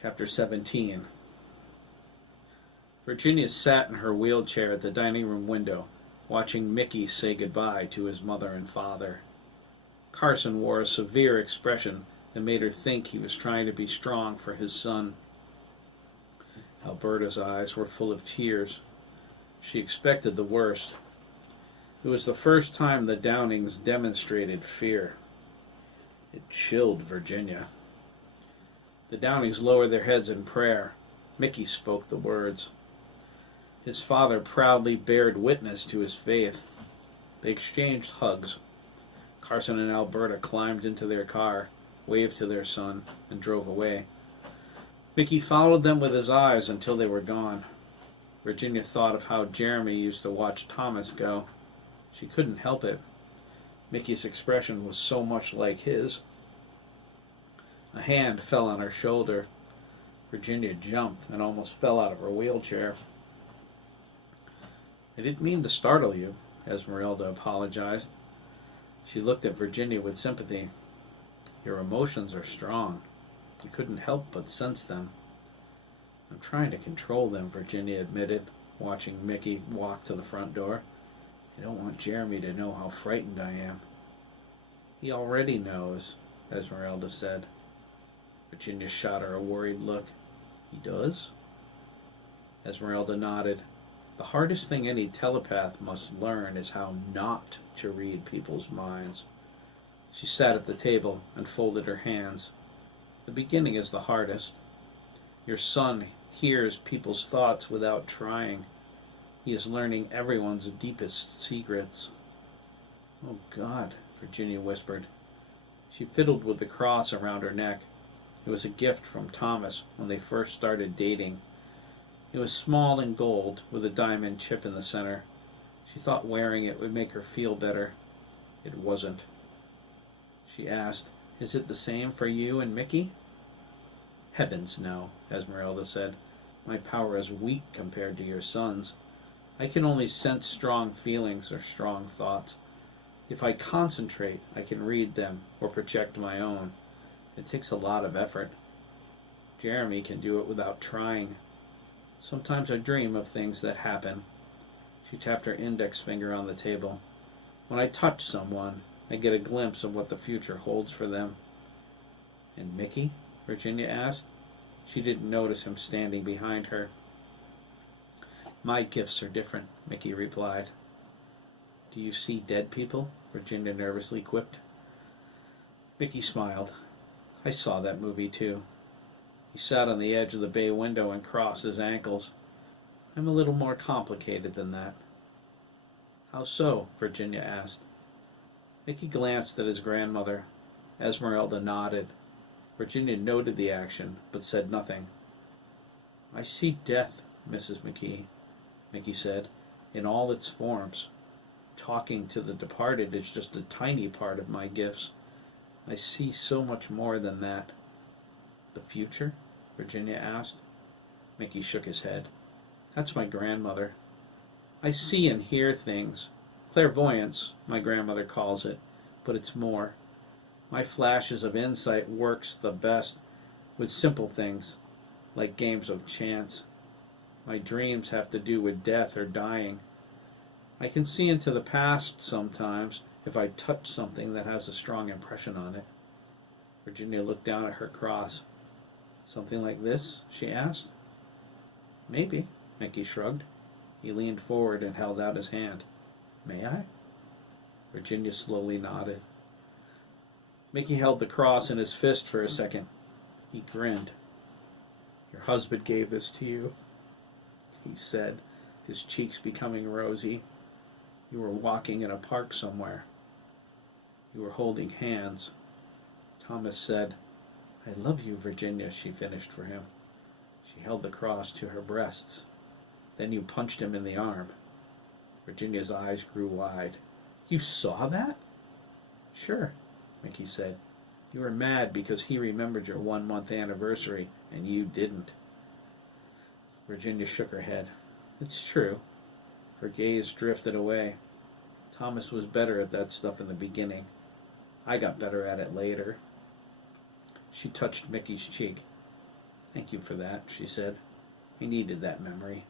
Chapter 17. Virginia sat in her wheelchair at the dining room window, watching Mickey say goodbye to his mother and father. Carson wore a severe expression that made her think he was trying to be strong for his son. Alberta's eyes were full of tears. She expected the worst. It was the first time the Downings demonstrated fear. It chilled Virginia. The Downings lowered their heads in prayer. Mickey spoke the words. His father proudly bared witness to his faith. They exchanged hugs. Carson and Alberta climbed into their car, waved to their son, and drove away. Mickey followed them with his eyes until they were gone. Virginia thought of how Jeremy used to watch Thomas go. She couldn't help it. Mickey's expression was so much like his. A hand fell on her shoulder. Virginia jumped and almost fell out of her wheelchair. "I didn't mean to startle you," Esmeralda apologized. She looked at Virginia with sympathy. "Your emotions are strong. You couldn't help but sense them." "I'm trying to control them," Virginia admitted, watching Mickey walk to the front door. "I don't want Jeremy to know how frightened I am." "He already knows," Esmeralda said. Virginia shot her a worried look. "He does?" Esmeralda nodded. "The hardest thing any telepath must learn is how not to read people's minds." She sat at the table and folded her hands. "The beginning is the hardest. Your son hears people's thoughts without trying. He is learning everyone's deepest secrets." "Oh, God," Virginia whispered. She fiddled with the cross around her neck. It was a gift from Thomas when they first started dating. It was small and gold, with a diamond chip in the center. She thought wearing it would make her feel better. It wasn't. She asked, "Is it the same for you and Mickey?" "Heavens, no," Esmeralda said. "My power is weak compared to your son's. I can only sense strong feelings or strong thoughts. If I concentrate, I can read them or project my own. It takes a lot of effort. Jeremy can do it without trying. Sometimes I dream of things that happen." She tapped her index finger on the table. "When I touch someone, I get a glimpse of what the future holds for them." "And Mickey?" Virginia asked. She didn't notice him standing behind her. "My gifts are different," Mickey replied. "Do you see dead people?" Virginia nervously quipped. Mickey smiled. "I saw that movie too." He sat on the edge of the bay window and crossed his ankles. "I'm a little more complicated than that." "How so?" Virginia asked. Mickey glanced at his grandmother. Esmeralda nodded. Virginia noted the action, but said nothing. "I see death, Mrs. McKee," Mickey said, "in all its forms. Talking to the departed is just a tiny part of my gifts. I see so much more than that." "The future?" Virginia asked. Mickey shook his head. "That's my grandmother. I see and hear things. Clairvoyance, my grandmother calls it, but it's more. My flashes of insight works the best with simple things, like games of chance. My dreams have to do with death or dying. I can see into the past sometimes if I touch something that has a strong impression on it." Virginia looked down at her cross. "Something like this?" she asked. "Maybe," Mickey shrugged. He leaned forward and held out his hand. "May I?" Virginia slowly nodded. Mickey held the cross in his fist for a second. He grinned. "Your husband gave this to you," he said, his cheeks becoming rosy. "You were walking in a park somewhere. You were holding hands. Thomas said, 'I love you, Virginia,'" she finished for him. She held the cross to her breasts. "Then you punched him in the arm." Virginia's eyes grew wide. "You saw that?" "Sure," Mickey said. "You were mad because he remembered your 1-month anniversary and you didn't." Virginia shook her head. "It's true." Her gaze drifted away. "Thomas was better at that stuff in the beginning. I got better at it later." She touched Mickey's cheek. Thank you for that, she said. I needed that memory.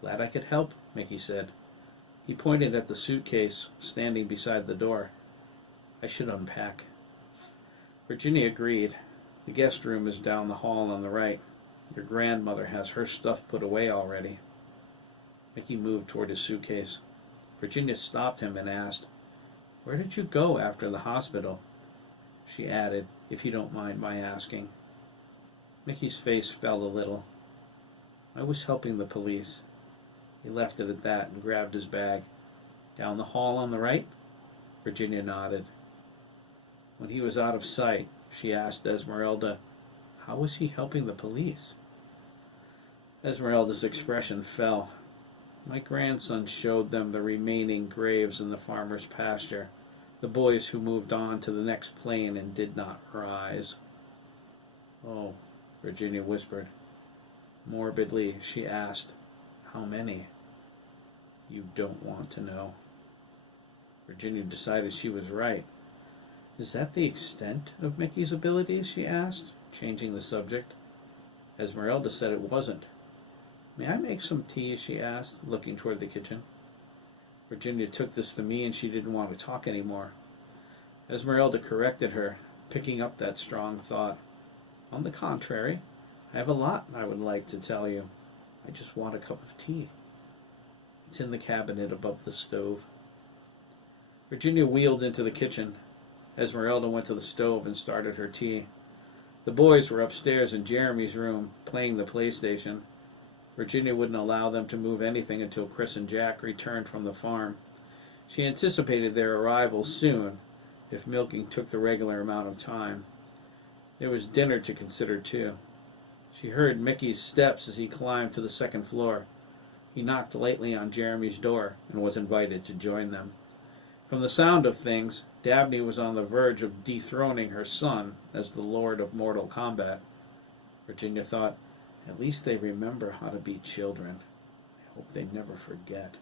Glad I could help, Mickey said. He pointed at the suitcase standing beside the door. I should unpack. Virginia agreed. The guest room is down the hall on the right. Your grandmother has her stuff put away already. Mickey moved toward his suitcase. Virginia stopped him and asked, Where did you go after the hospital? She added, If you don't mind my asking. Mickey's face fell a little. I was helping the police. He left it at that and grabbed his bag. Down the hall on the right? Virginia nodded. When he was out of sight, she asked Esmeralda, How was he helping the police? Esmeralda's expression fell. My grandson showed them the remaining graves in the farmer's pasture, the boys who moved on to the next plane and did not rise. Oh, Virginia whispered. Morbidly, she asked, How many? You don't want to know. Virginia decided she was right. Is that the extent of Mickey's abilities? She asked, changing the subject. Esmeralda said it wasn't. May I make some tea? She asked, looking toward the kitchen. Virginia took this to mean she didn't want to talk anymore. Esmeralda corrected her, picking up that strong thought. On the contrary, I have a lot I would like to tell you. I just want a cup of tea. It's in the cabinet above the stove. Virginia wheeled into the kitchen. Esmeralda went to the stove and started her tea. The boys were upstairs in Jeremy's room, playing the PlayStation. Virginia wouldn't allow them to move anything until Chris and Jack returned from the farm. She anticipated their arrival soon, if milking took the regular amount of time. There was dinner to consider, too. She heard Mickey's steps as he climbed to the second floor. He knocked lightly on Jeremy's door and was invited to join them. From the sound of things, Dabney was on the verge of dethroning her son as the Lord of Mortal Kombat. Virginia thought, at least they remember how to be children. I hope they never forget.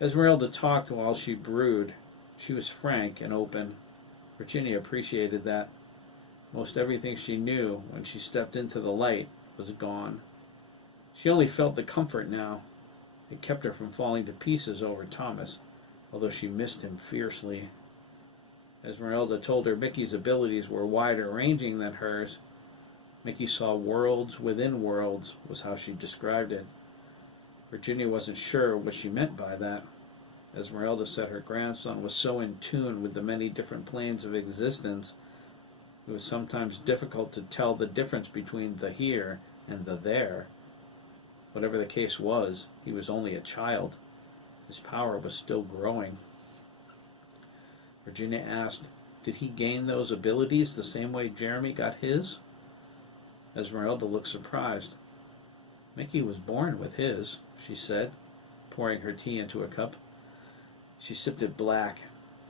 Esmeralda talked while she brewed. She was frank and open. Virginia appreciated that. Most everything she knew when she stepped into the light was gone. She only felt the comfort now. It kept her from falling to pieces over Thomas, although she missed him fiercely. Esmeralda told her Mickey's abilities were wider ranging than hers. Mickey saw worlds within worlds, was how she described it. Virginia wasn't sure what she meant by that. Esmeralda said her grandson was so in tune with the many different planes of existence, it was sometimes difficult to tell the difference between the here and the there. Whatever the case was, he was only a child. His power was still growing. Virginia asked, did he gain those abilities the same way Jeremy got his? Esmeralda looked surprised. Mickey was born with his, she said, pouring her tea into a cup. She sipped it black,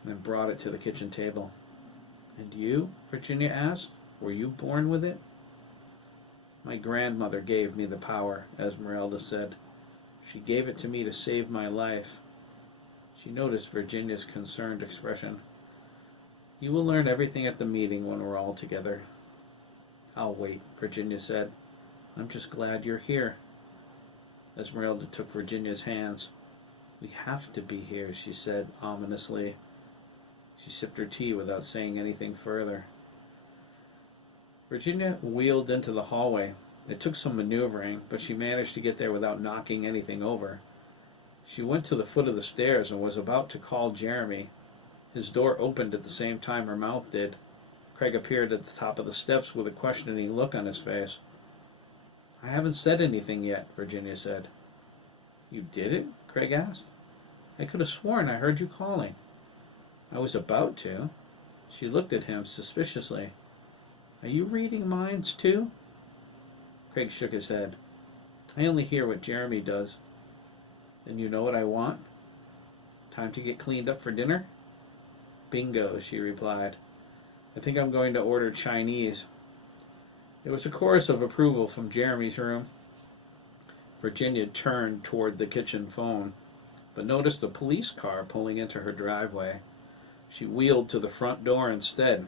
then brought it to the kitchen table. And you? Virginia asked. Were you born with it? My grandmother gave me the power, Esmeralda said. She gave it to me to save my life. She noticed Virginia's concerned expression. You will learn everything at the meeting when we're all together. I'll wait, Virginia said. I'm just glad you're here. Esmeralda took Virginia's hands. We have to be here, she said ominously. She sipped her tea without saying anything further. Virginia wheeled into the hallway. It took some maneuvering, but she managed to get there without knocking anything over. She went to the foot of the stairs and was about to call Jeremy. His door opened at the same time her mouth did. Craig appeared at the top of the steps with a questioning look on his face. I haven't said anything yet, Virginia said. You did it? Craig asked. I could have sworn I heard you calling. I was about to. She looked at him suspiciously. Are you reading minds too? Craig shook his head. I only hear what Jeremy does. Then you know what I want? Time to get cleaned up for dinner? Bingo, she replied. I think I'm going to order Chinese. There was a chorus of approval from Jeremy's room. Virginia turned toward the kitchen phone, but noticed a police car pulling into her driveway. She wheeled to the front door instead.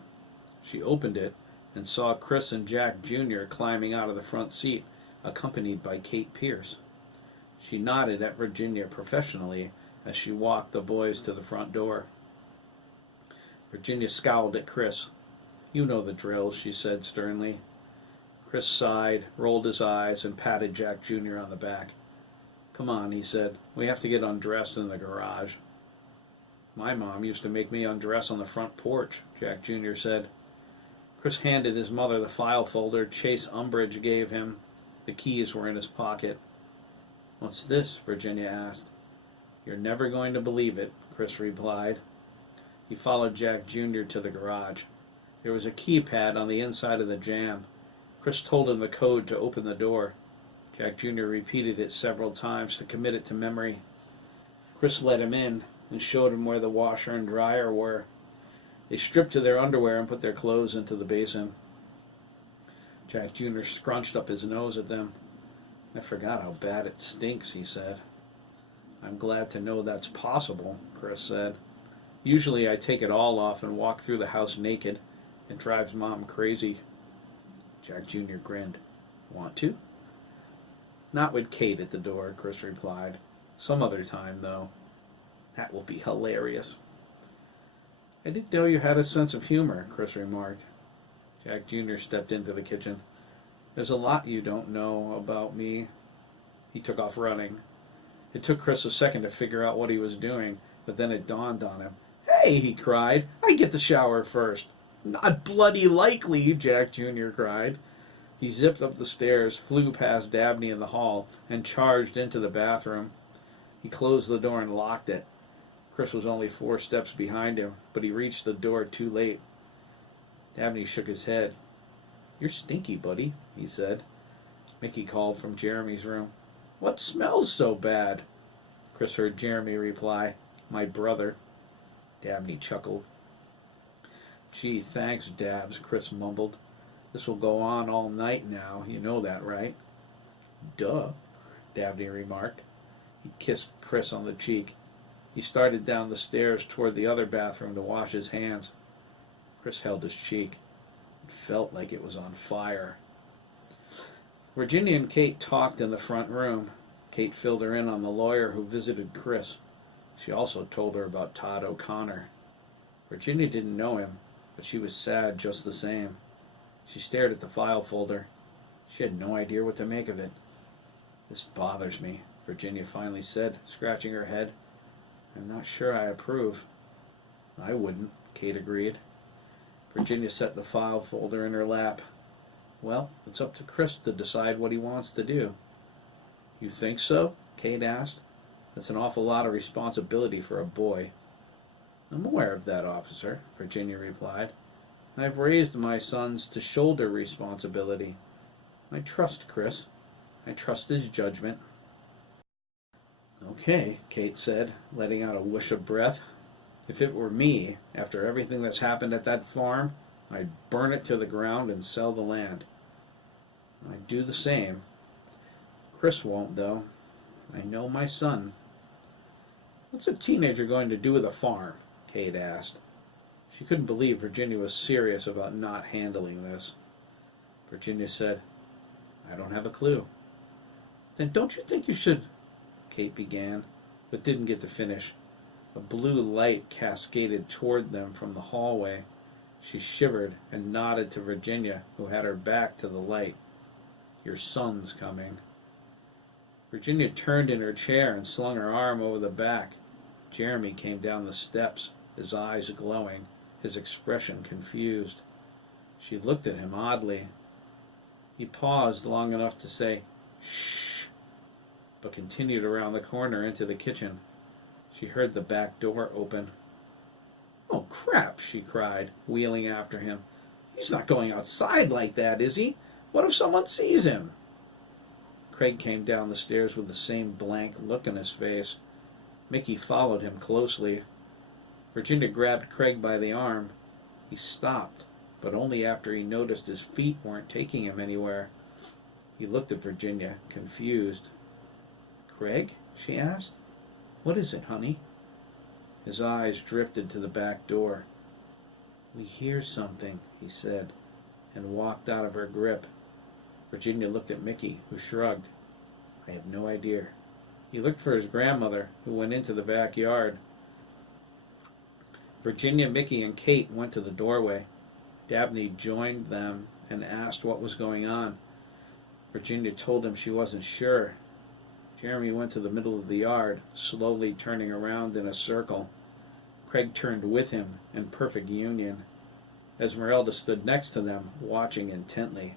She opened it and saw Chris and Jack Jr. climbing out of the front seat, accompanied by Kate Pierce. She nodded at Virginia professionally as she walked the boys to the front door. Virginia scowled at Chris. "You know the drill," she said sternly. Chris sighed, rolled his eyes, and patted Jack Jr. on the back. "Come on," he said. "We have to get undressed in the garage." "My mom used to make me undress on the front porch," Jack Jr. said. Chris handed his mother the file folder Chase Umbridge gave him. The keys were in his pocket. "What's this?" Virginia asked. "You're never going to believe it," Chris replied. He followed Jack Jr. to the garage. There was a keypad on the inside of the jamb. Chris told him the code to open the door. Jack Jr. repeated it several times to commit it to memory. Chris let him in and showed him where the washer and dryer were. They stripped to their underwear and put their clothes into the basin. Jack Jr. scrunched up his nose at them. "I forgot how bad it stinks," he said. "I'm glad to know that's possible," Chris said. "Usually I take it all off and walk through the house naked. It drives Mom crazy." Jack Jr. grinned. "Want to?" "Not with Kate at the door," Chris replied. "Some other time, though." "That will be hilarious." "I didn't know you had a sense of humor," Chris remarked. Jack Jr. stepped into the kitchen. "There's a lot you don't know about me." He took off running. It took Chris a second to figure out what he was doing, but then it dawned on him. "Hey," he cried, "I get the shower first." "Not bloody likely," Jack Jr. cried. He zipped up the stairs, flew past Dabney in the hall, and charged into the bathroom. He closed the door and locked it. Chris was only 4 steps behind him, but he reached the door too late. Dabney shook his head. "You're stinky, buddy," he said. Mickey called from Jeremy's room. "What smells so bad?" Chris heard Jeremy reply, "My brother." Dabney chuckled. "Gee, thanks, Dabs," Chris mumbled. "This will go on all night now. You know that, right?" "Duh," Dabney remarked. He kissed Chris on the cheek. He started down the stairs toward the other bathroom to wash his hands. Chris held his cheek. It felt like it was on fire. Virginia and Kate talked in the front room. Kate filled her in on the lawyer who visited Chris. She also told her about Todd O'Connor. Virginia didn't know him, but she was sad just the same. She stared at the file folder. She had no idea what to make of it. "This bothers me," Virginia finally said, scratching her head. "I'm not sure I approve." "I wouldn't," Kate agreed. Virginia set the file folder in her lap. "Well, it's up to Chris to decide what he wants to do." "You think so?" Kate asked. "That's an awful lot of responsibility for a boy." "I'm aware of that, officer," Virginia replied. "I've raised my sons to shoulder responsibility. I trust Chris. I trust his judgment." "Okay," Kate said, letting out a whoosh of breath. "If it were me, after everything that's happened at that farm, I'd burn it to the ground and sell the land. I'd do the same. Chris won't, though. I know my son." "What's a teenager going to do with a farm?" Kate asked. She couldn't believe Virginia was serious about not handling this. Virginia said, "I don't have a clue." "Then don't you think you should—" Kate began, but didn't get to finish. A blue light cascaded toward them from the hallway. She shivered and nodded to Virginia, who had her back to the light. "Your son's coming." Virginia turned in her chair and slung her arm over the back. Jeremy came down the steps, his eyes glowing, his expression confused. She looked at him oddly. He paused long enough to say, "Shh," but continued around the corner into the kitchen. She heard the back door open. "Oh, crap," she cried, wheeling after him. "He's not going outside like that, is he? What if someone sees him?" Craig came down the stairs with the same blank look on his face. Mickey followed him closely. Virginia grabbed Craig by the arm. He stopped, but only after he noticed his feet weren't taking him anywhere. He looked at Virginia, confused. "Craig?" she asked. "What is it, honey?" His eyes drifted to the back door. "We hear something," he said. and walked out of her grip. Virginia looked at Mickey, who shrugged. I have no idea. He looked for his grandmother, who went into the backyard. Virginia, Mickey, and Kate went to the doorway. Dabney joined them and asked what was going on. Virginia told him she wasn't sure. Jeremy went to the middle of the yard, slowly turning around in a circle. Craig turned with him in perfect union. Esmeralda stood next to them, watching intently.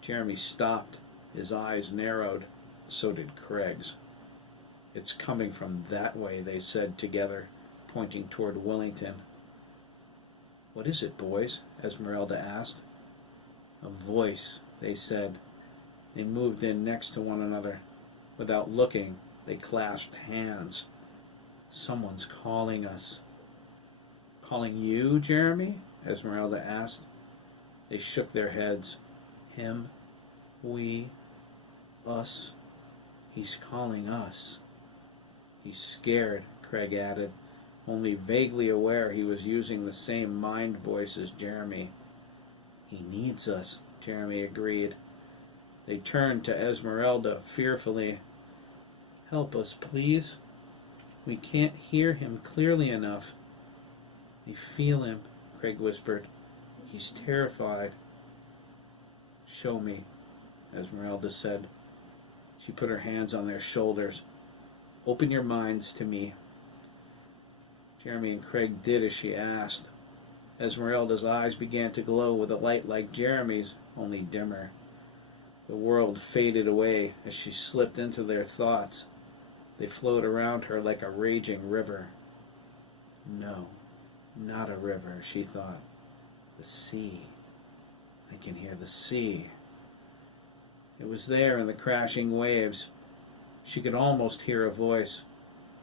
Jeremy stopped. His eyes narrowed. So did Craig's. It's coming from that way, they said together, pointing toward Wellington. What is it, boys? Esmeralda asked. A voice, they said. They moved in next to one another. Without looking, they clasped hands. Someone's calling us. Calling you, Jeremy? Esmeralda asked. They shook their heads. Him, we, us. He's calling us. He's scared, Craig added, only vaguely aware he was using the same mind voice as Jeremy. He needs us, Jeremy agreed. They turned to Esmeralda fearfully. Help us, please. We can't hear him clearly enough. We feel him, Craig whispered. He's terrified. Show me, Esmeralda said. She put her hands on their shoulders. Open your minds to me. Jeremy and Craig did as she asked. Esmeralda's eyes began to glow with a light like Jeremy's, only dimmer. The world faded away as she slipped into their thoughts. They flowed around her like a raging river. No, not a river, she thought. The sea. I can hear the sea. It was there in the crashing waves. She could almost hear a voice.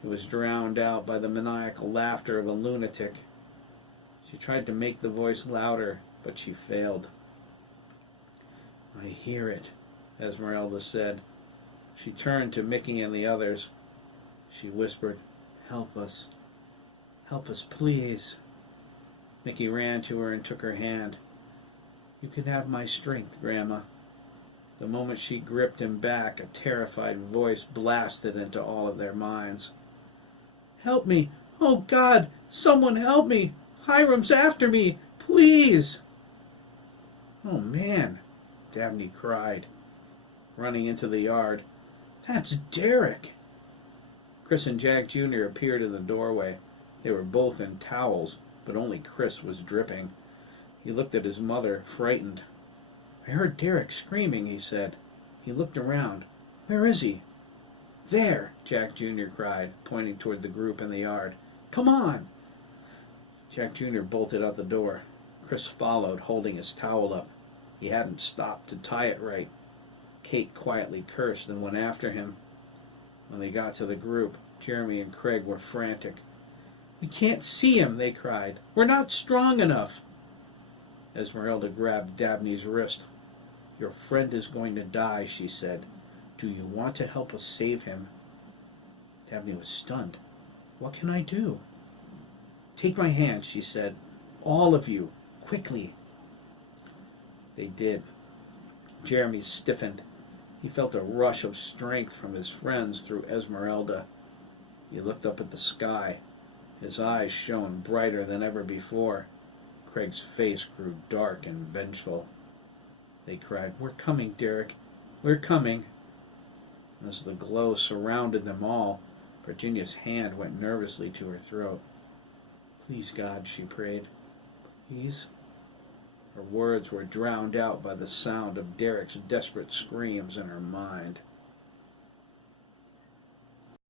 It was drowned out by the maniacal laughter of a lunatic. She tried to make the voice louder, but she failed. I hear it, Esmeralda said. She turned to Mickey and the others. She whispered, Help us. Help us, please. Mickey ran to her and took her hand. You can have my strength, Grandma. The moment she gripped him back, a terrified voice blasted into all of their minds. Help me! Oh, God! Someone help me! Hiram's after me! Please! Oh, man! Dabney cried, running into the yard. That's Derek! Chris and Jack Jr. appeared in the doorway. They were both in towels, but only Chris was dripping. He looked at his mother, frightened. I heard Derek screaming, he said. He looked around. Where is he? There, Jack Jr. cried, pointing toward the group in the yard. Come on! Jack Jr. bolted out the door. Chris followed, holding his towel up. He hadn't stopped to tie it right. Kate quietly cursed and went after him. When they got to the group, Jeremy and Craig were frantic. We can't see him, they cried. We're not strong enough. Esmeralda grabbed Dabney's wrist. Your friend is going to die, she said. Do you want to help us save him? Dabney was stunned. What can I do? Take my hand, she said. All of you, quickly. They did. Jeremy stiffened. He felt a rush of strength from his friends through Esmeralda. He looked up at the sky. His eyes shone brighter than ever before. Craig's face grew dark and vengeful. They cried, We're coming, Derek. We're coming. As the glow surrounded them all, Virginia's hand went nervously to her throat. Please, God, she prayed. Please? Her words were drowned out by the sound of Derek's desperate screams in her mind.